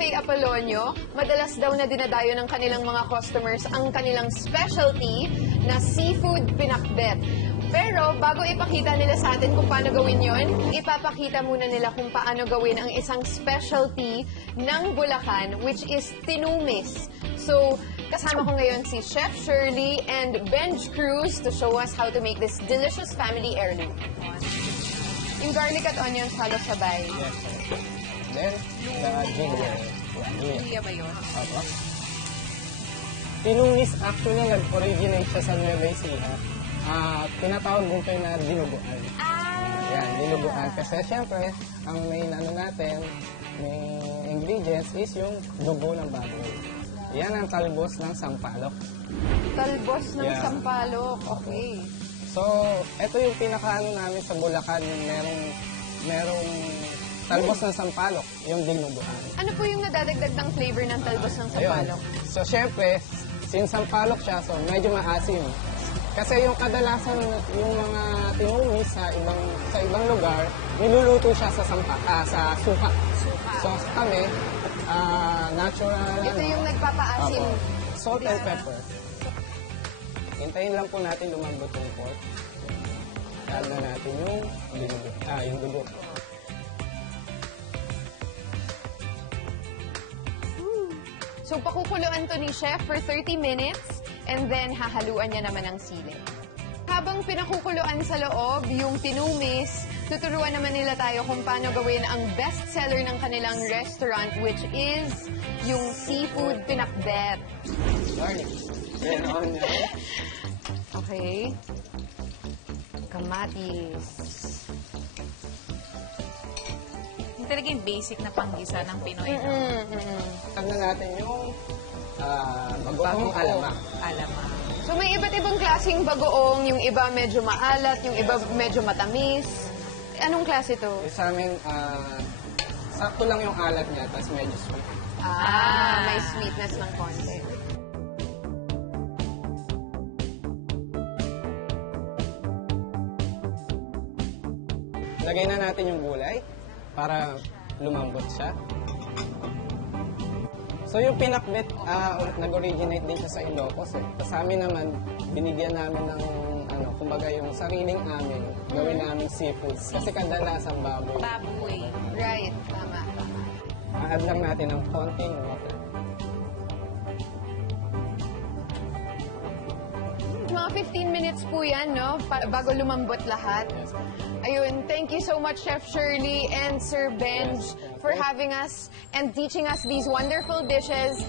Cafe Apolonio, madalas daw na dinadayo ng kanilang mga customers ang kanilang specialty na seafood pinakbet. Pero bago ipakita nila sa atin kung paano gawin yon, ipapakita muna nila kung paano gawin ang isang specialty ng Bulacan, which is tinumis. So, kasama ko ngayon si Chef Shirley and Benj Cruz to show us how to make this delicious family heirloom. Yung garlic at onions halos sabay. Yes, sir. Then, the ginger. Luya ba yun? Opo. Tinumis, actually, nag-originate siya sa Nueva Ecija. Tinatawag din ito na dinuguan. Yan, dinuguan. Kasi siyempre, ang main natin, main ingredients is yung dugo ng baboy. Yan ang talbos ng sampalok. Talbos ng Yeah. sampalok. Okay. So, ito yung pinakaano namin sa Bulacan, yung merong talbos ng sampalok, yung dinuguan. Ano po yung nadadagdag ng flavor ng talbos ng sampalok? Ayun. So, syempre, since sampalok siya, so medyo maasim. Kasi yung kadalasan, yung mga tinumis sa ibang lugar, niluluto siya sa sa suka. So, kami, natural. Ito yung nagpapaasim. Opo. Salt and pepper. Hintayin lang po natin lumambot yung pork. Add na natin yung dugo. So, pakukuluan to ni Chef for 30 minutes and then hahaluan niya naman ng sili. Habang pinakukuluan sa loob yung tinumis, tuturuan naman nila tayo kung paano gawin ang best-seller ng kanilang restaurant, which is yung seafood pinakbet. Garlic. Then onion. Okay. Kamatis. Yung talaga yung basic na panggisa ng Pinoy. No? Tag na natin yung bagoong alamak. Alamak. So, may iba't ibang klaseng bagoong. Yung iba medyo maalat, yung iba medyo matamis. Anong klase to? Sa amin, sakto lang yung alat niya, tapos medyo sweet. May sweetness ng konti. Lagay na natin yung gulay para lumambot siya. So yung pinakbet, nag-originate din siya sa Ilocos. Sa amin naman, binigyan namin ng, kumbaga yung sariling amin, gawin namin seafoods. Kasi kadalasan baboy. Baboy. Right. Tama. Add lang natin ng konting water. Mga 15 minutes po yan, no? Bago lumambot lahat. Ayun, thank you so much, Chef Shirley and Sir Benj, for having us and teaching us these wonderful dishes.